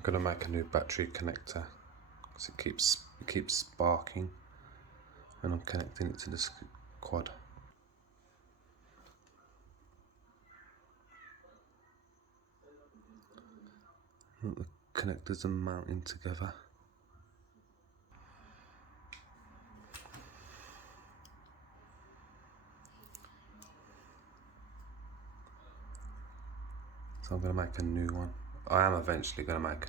I'm going to make a new battery connector because it keeps sparking, and I'm connecting it to this quad. Look, the connectors are mounting together. So I'm going to make a new one. I am eventually going to make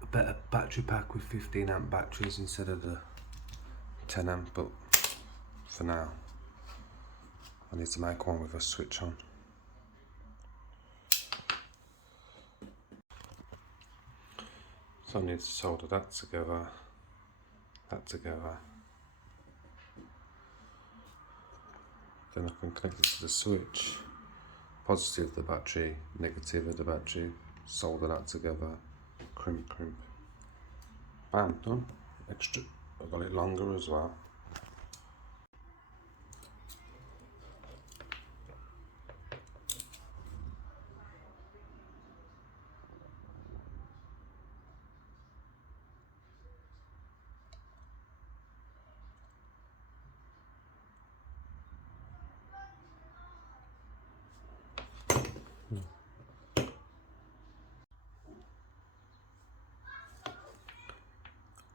a better battery pack with 15 amp batteries instead of the 10 amp, but for now I need to make one with a switch on. So I need to solder that together, then I can connect it to the switch, positive of the battery, negative of the battery, solder that together, crimp, bam, done. Extra, I've got it longer as well.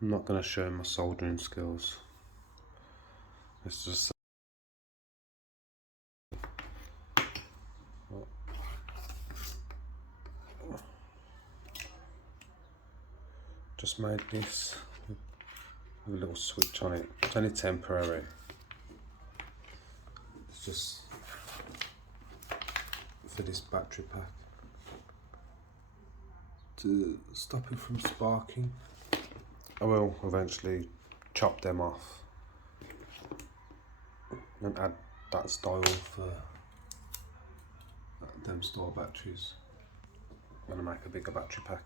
I'm not going to show my soldering skills. It's just made this with a little switch on it. It's only temporary. It's just for this battery pack to stop it from sparking. I will eventually chop them off and add that style for them store batteries when I make a bigger battery pack.